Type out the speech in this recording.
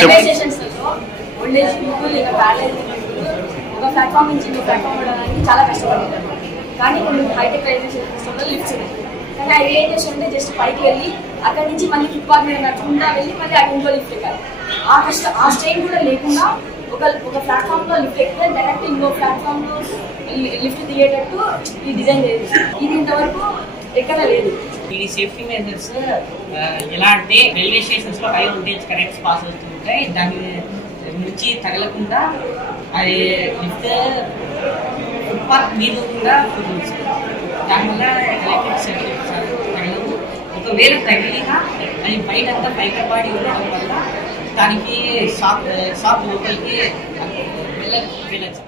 Railway stations లో old age people ఇంకా paralyse people ఒక ప్లాట్ఫామ్ నుంచి ఇంకో ప్లాట్ఫామ్ ఉండడానికి చాలా కష్టపడుతున్నారు. కానీ కొన్ని హైటెక్ రైల్వే స్టేషన్స్ లో లిఫ్ట్స్ ఉన్నాయి. కానీ అది ఏం చేస్తుంటే జస్ట్ పైకి వెళ్ళి అక్కడి నుంచి మళ్ళీ ఫుట్పాత్ మీద నడుచుకుంటా వెళ్ళి మళ్ళీ అక్కడ ఇంకో లిఫ్ట్ ఎక్కాలి. ఆ స్ట్రెయిన్ కూడా లేకుండా ఒక ప్లాట్ఫామ్ లో లిఫ్ట్ ఎక్కితే డైరెక్ట్ ఇంకో ప్లాట్ఫామ్ లో లిఫ్ట్ దిగేటట్టు ఈ డిజైన్ చేసి ఇది ఇంతవరకు ఎక్కడ లేదు. ఈ సేఫ్టీ మెజర్స్ ఎలా అంటే రైల్వే స్టేషన్స్ లో హై వోల్టేజ్ కరెంట్స్ పాస్ అవుతుంటాయి. దాని నుంచి తగలకుండా అది లిఫ్ట్ ఫుట్పాత్ మీద కూడా దానివల్ల ఎలక్ట్రిక్ సర్క్యూట్స్ తగలవు. ఒకవేళ తగిలినా అది బయటంతా బయటపడి ఉండడం వల్ల దానికి షాక్ లోపలికి వెళ్ళచ్చు.